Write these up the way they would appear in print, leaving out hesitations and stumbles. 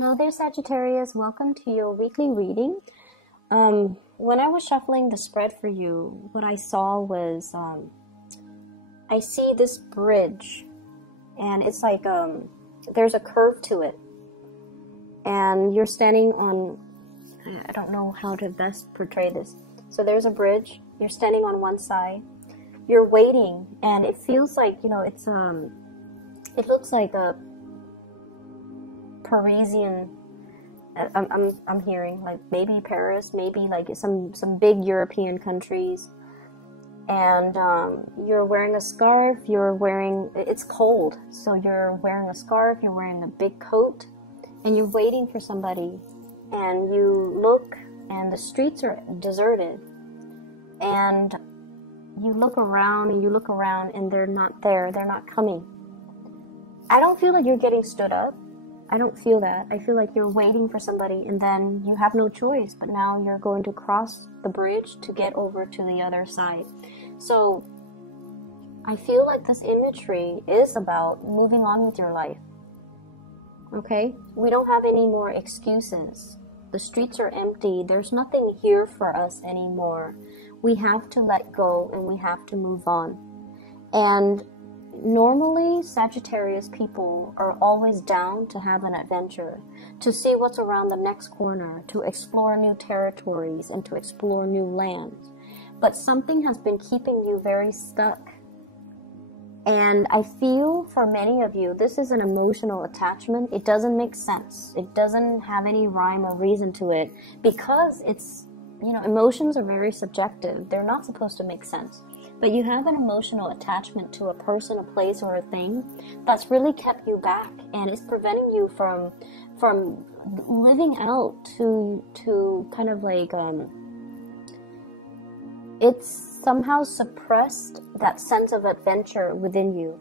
Hello there, Sagittarius. Welcome to your weekly reading. When I was shuffling the spread for you, what I saw was I see this bridge, and it's like there's a curve to it, and you're standing on, I don't know how to best portray this. So there's a bridge, you're standing on one side, you're waiting, and it feels like, it's it looks like a Parisian, I'm hearing, like maybe Paris, maybe like some big European countries, and you're wearing a scarf, it's cold, so you're wearing a scarf, you're wearing a big coat, and you're waiting for somebody, and you look, and the streets are deserted, and you look around, and they're not there, they're not coming. I don't feel like you're getting stood up. I don't feel that. I feel like you're waiting for somebody, and then you have no choice, but now you're going to cross the bridge to get over to the other side. So I feel like this imagery is about moving on with your life. Okay? We don't have any more excuses. The streets are empty. There's nothing here for us anymore. We have to let go, and we have to move on. And normally, Sagittarius people are always down to have an adventure, to see what's around the next corner, to explore new territories, and to explore new lands. But something has been keeping you very stuck. And I feel for many of you, this is an emotional attachment. It doesn't make sense. It doesn't have any rhyme or reason to it, because it's, emotions are very subjective. They're not supposed to make sense. But you have an emotional attachment to a person, a place, or a thing that's really kept you back, and it's preventing you from living out to kind of like it's somehow suppressed that sense of adventure within you.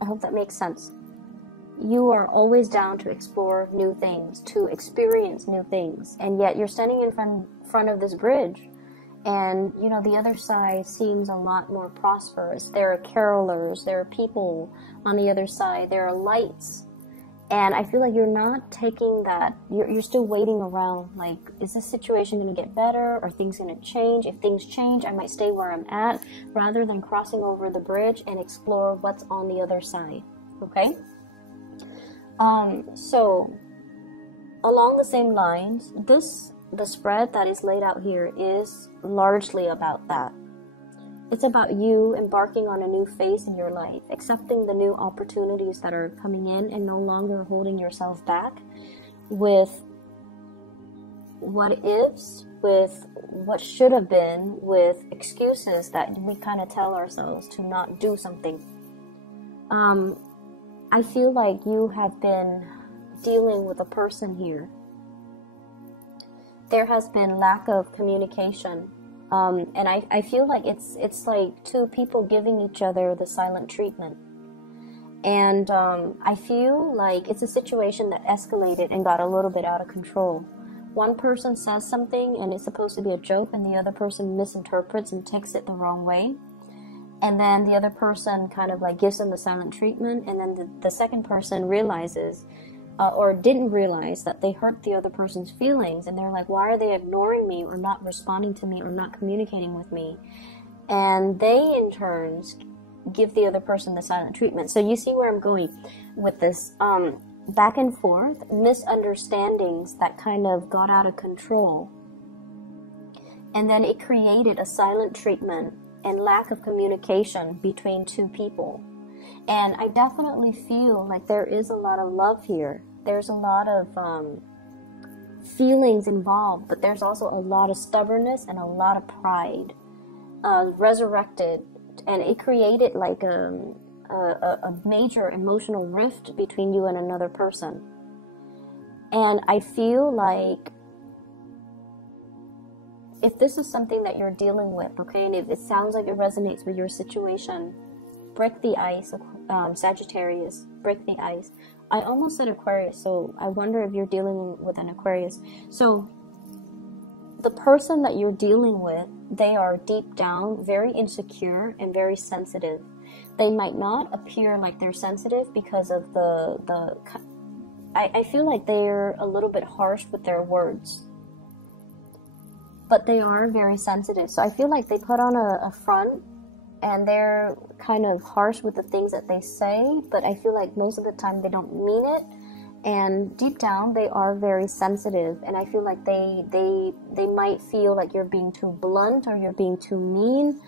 I hope that makes sense. You are always down to explore new things, to experience new things, and yet you're standing in front of this bridge. And, the other side seems a lot more prosperous. There are carolers, there are people on the other side, there are lights. And I feel like you're not taking that, you're still waiting around, like, is this situation going to get better? Are things going to change? If things change, I might stay where I'm at, rather than crossing over the bridge and explore what's on the other side, okay? So, along the same lines, the spread that is laid out here is largely about that. It's about you embarking on a new phase in your life, accepting the new opportunities that are coming in, and no longer holding yourself back with what ifs, with what should have been, with excuses that we kind of tell ourselves to not do something. I feel like you have been dealing with a person here. There has been lack of communication, and I feel like it's like two people giving each other the silent treatment. And I feel like it's a situation that escalated and got a little bit out of control. One person says something, and it's supposed to be a joke, and the other person misinterprets and takes it the wrong way. And then the other person kind of like gives them the silent treatment, and then the second person realizes or didn't realize that they hurt the other person's feelings, and they're like, why are they ignoring me, or not responding to me, or not communicating with me? And they in turn give the other person the silent treatment. So you see where I'm going with this. Back and forth, misunderstandings that kind of got out of control, and then it created a silent treatment and lack of communication between two people. And I definitely feel like there is a lot of love here. There's a lot of feelings involved, but there's also a lot of stubbornness and a lot of pride resurrected. And it created like a major emotional rift between you and another person. And I feel like if this is something that you're dealing with, okay, and if it sounds like it resonates with your situation, break the ice, Sagittarius, break the ice. I almost said Aquarius, so I wonder if you're dealing with an Aquarius. So the person that you're dealing with, they are deep down very insecure and very sensitive. They might not appear like they're sensitive because of the I feel like they're a little bit harsh with their words, but they are very sensitive. So I feel like they put on a front and they're kind of harsh with the things that they say, but I feel like most of the time they don't mean it. And deep down, they are very sensitive, and I feel like they might feel like you're being too blunt or you're being too mean,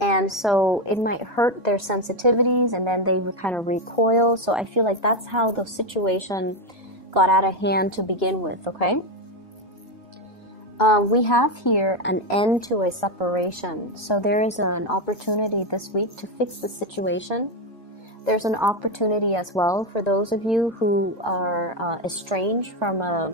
and so it might hurt their sensitivities, and then they would kind of recoil. So I feel like that's how the situation got out of hand to begin with, okay? We have here an end to a separation, so there is an opportunity this week to fix the situation. There's an opportunity as well for those of you who are estranged from a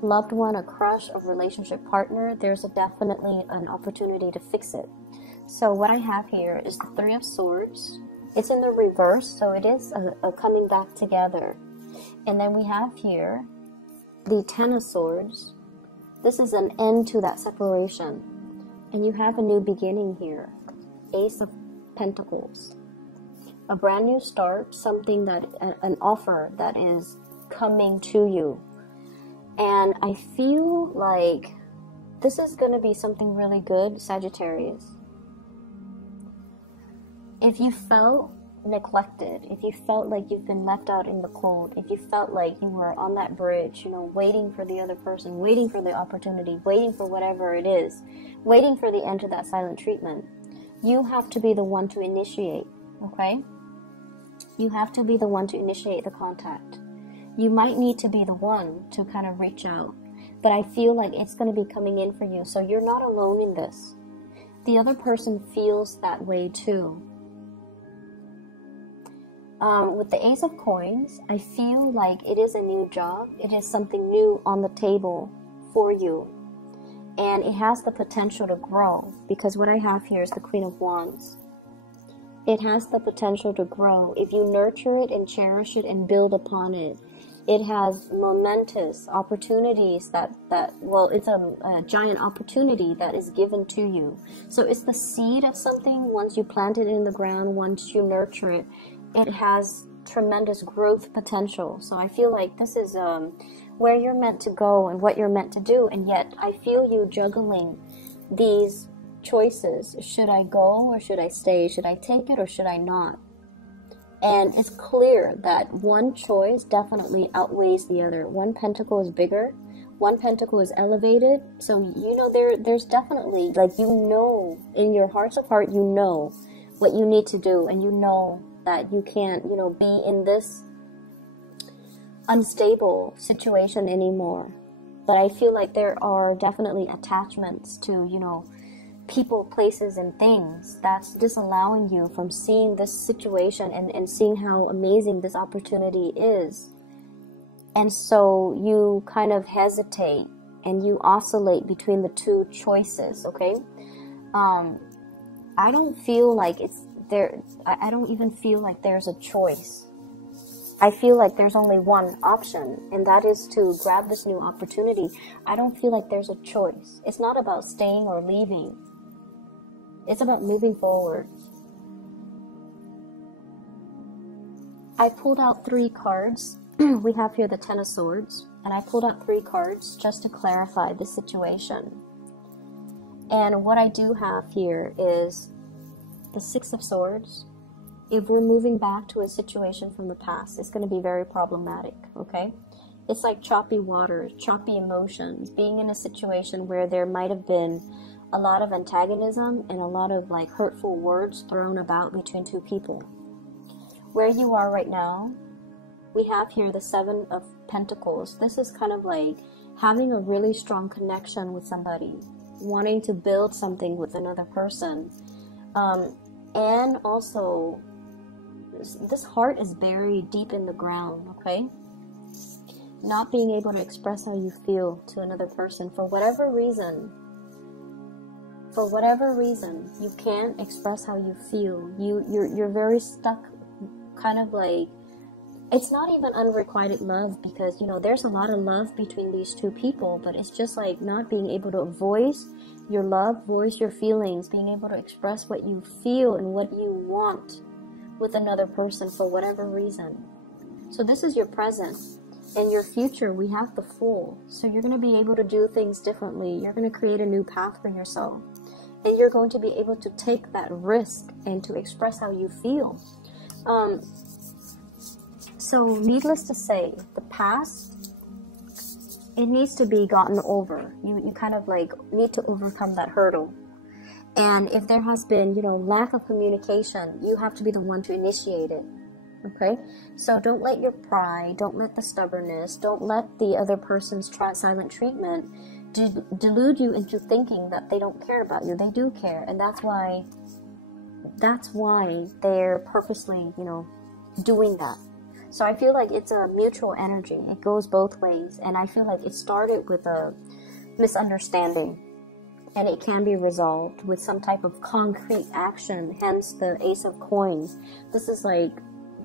loved one, a crush, a relationship partner. There's definitely an opportunity to fix it. So what I have here is the Three of Swords. It's in the reverse, so it is a coming back together. And then we have here the Ten of Swords. This is an end to that separation. And you have a new beginning here. Ace of Pentacles. A brand new start, something that, an offer that is coming to you. And I feel like this is going to be something really good, Sagittarius. If you felt neglected, if you felt like you've been left out in the cold, if you felt like you were on that bridge, you know, waiting for the other person, waiting for the opportunity, waiting for whatever it is, waiting for the end to that silent treatment, you have to be the one to initiate, okay? You have to be the one to initiate the contact. You might need to be the one to kind of reach out, but I feel like it's going to be coming in for you, so you're not alone in this. The other person feels that way too. With the Ace of Coins, I feel like it is a new job. It is something new on the table for you. And it has the potential to grow, because what I have here is the Queen of Wands. It has the potential to grow. If you nurture it and cherish it and build upon it, it has momentous opportunities well, it's a giant opportunity that is given to you. So it's the seed of something. Once you plant it in the ground, once you nurture it, it has tremendous growth potential. So I feel like this is where you're meant to go and what you're meant to do. And yet I feel you juggling these choices. Should I go or should I stay? Should I take it or should I not? And it's clear that one choice definitely outweighs the other. One pentacle is bigger. One pentacle is elevated. So, you know, there's definitely, like, you know, in your hearts of heart, you know what you need to do. And you know that you can't, you know, be in this unstable situation anymore. But I feel like there are definitely attachments to, you know, people, places, and things that's disallowing you from seeing this situation and seeing how amazing this opportunity is. And so you kind of hesitate and you oscillate between the two choices, okay? I don't feel like it's there. I don't even feel like there's a choice. I feel like there's only one option, and that is to grab this new opportunity. I don't feel like there's a choice. It's not about staying or leaving. It's about moving forward. I pulled out 3 cards. We have here the Ten of Swords, and I pulled out 3 cards just to clarify the situation. And what I do have here is the Six of Swords. If we're moving back to a situation from the past, it's going to be very problematic, okay? It's like choppy waters, choppy emotions, being in a situation where there might have been a lot of antagonism and a lot of like hurtful words thrown about between 2 people. Where you are right now, we have here the Seven of Pentacles. This is kind of like having a really strong connection with somebody, wanting to build something with another person. And also, this heart is buried deep in the ground, okay? Not being able to express how you feel to another person for whatever reason. For whatever reason, you can't express how you feel. You're very stuck, kind of like, it's not even unrequited love, because, you know, there's a lot of love between these 2 people, but it's just like not being able to voice your love, voice your feelings, being able to express what you feel and what you want with another person for whatever reason. So this is your present. In your future, we have the Fool. So you're going to be able to do things differently. You're going to create a new path for yourself. And you're going to be able to take that risk and to express how you feel. So needless to say, the past, it needs to be gotten over. You kind of like need to overcome that hurdle. And if there has been, you know, lack of communication, you have to be the one to initiate it. Okay? So don't let your pride, don't let the stubbornness, don't let the other person's silent treatment delude you into thinking that they don't care about you. They do care. And that's why they're purposely, you know, doing that. So I feel like it's a mutual energy. It goes both ways. And I feel like it started with a misunderstanding. And it can be resolved with some type of concrete action, hence the Ace of Coins. This is like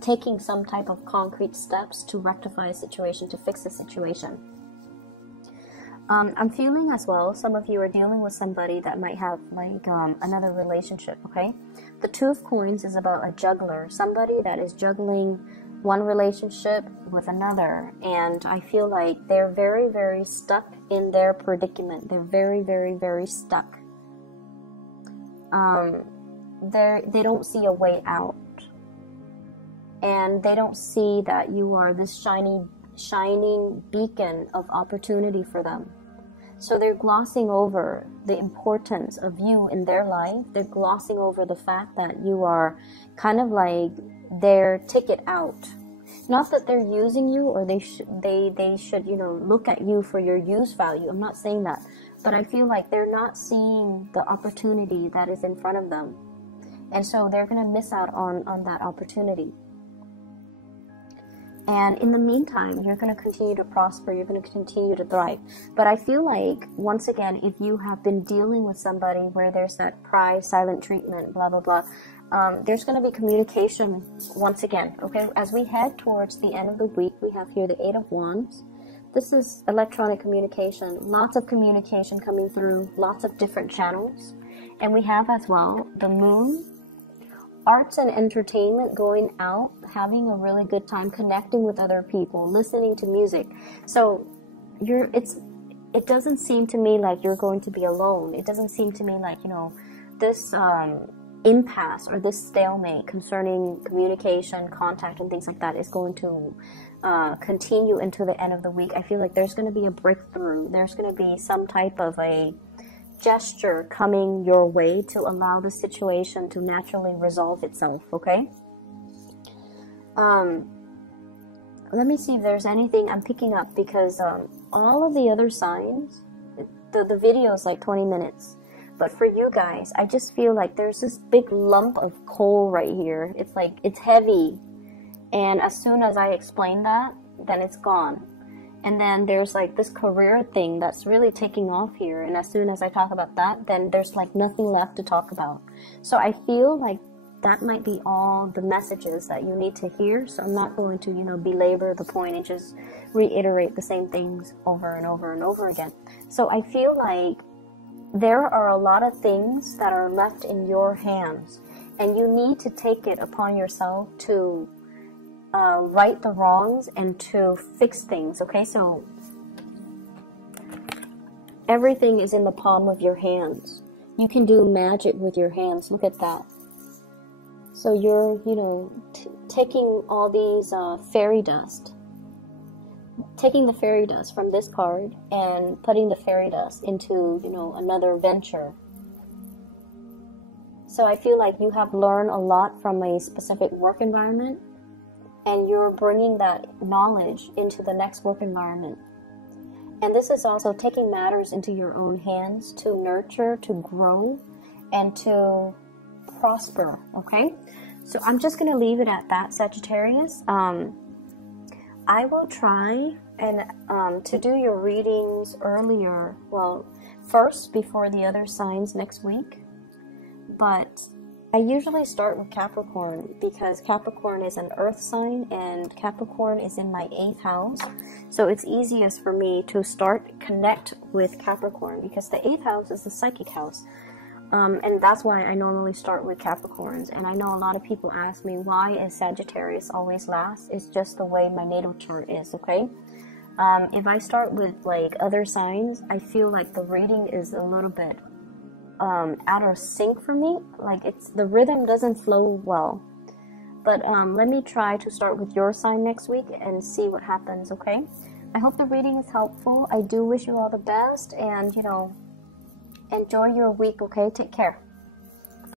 taking some type of concrete steps to rectify a situation, to fix a situation. I'm feeling as well, some of you are dealing with somebody that might have like another relationship, okay? The Two of Coins is about a juggler, somebody that is juggling one relationship with another, and I feel like they're very, very stuck in their predicament. They're very, very, very stuck. They don't see a way out, and they don't see that you are this shining beacon of opportunity for them. So they're glossing over the importance of you in their life. They're glossing over the fact that you are kind of like their ticket out. Not that they're using you, or they should, you know, look at you for your use value. I'm not saying that, but I feel like they're not seeing the opportunity that is in front of them, and so they're gonna miss out on that opportunity. And in the meantime, you're going to continue to prosper. You're going to continue to thrive. But I feel like, once again, if you have been dealing with somebody where there's that pride, silent treatment, blah, blah, blah, there's going to be communication once again, okay? As we head towards the end of the week, we have here the Eight of Wands. This is electronic communication. Lots of communication coming through, lots of different channels. And we have as well the Moon. Arts and entertainment, going out, having a really good time, connecting with other people, listening to music. So it doesn't seem to me like you're going to be alone. It doesn't seem to me like, you know, this impasse or this stalemate concerning communication, contact, and things like that is going to continue into the end of the week. I feel like there's going to be a breakthrough. There's going to be some type of a gesture coming your way to allow the situation to naturally resolve itself, okay? Let me see if there's anything I'm picking up, because all of the other signs, the video is like 20 minutes. But for you guys, I just feel like there's this big lump of coal right here. It's like, it's heavy. And as soon as I explain that, then it's gone. And then there's like this career thing that's really taking off here. And as soon as I talk about that, then there's like nothing left to talk about. So I feel like that might be all the messages that you need to hear. So I'm not going to, you know, belabor the point and just reiterate the same things over and over and over again. So I feel like there are a lot of things that are left in your hands, and you need to take it upon yourself to right the wrongs and to fix things, okay? So everything is in the palm of your hands. You can do magic with your hands. Look at that. So you're, you know, taking all these fairy dust, taking the fairy dust from this card and putting the fairy dust into, you know, another venture. So I feel like you have learned a lot from a specific work environment, and you're bringing that knowledge into the next work environment. And this is also taking matters into your own hands to nurture, to grow, and to prosper, okay? So I'm just going to leave it at that, Sagittarius. I will try and to do your readings earlier, well, first before the other signs next week. But I usually start with Capricorn because Capricorn is an earth sign and Capricorn is in my 8th house. So it's easiest for me to connect with Capricorn because the 8th house is the psychic house. And that's why I normally start with Capricorns. And I know a lot of people ask me, why is Sagittarius always last? It's just the way my natal chart is, okay? If I start with like other signs, I feel like the reading is a little bit out of sync for me. Like the rhythm doesn't flow well. But let me try to start with your sign next week and see what happens, okay? I hope the reading is helpful. I do wish you all the best, and, you know, enjoy your week, okay? Take care.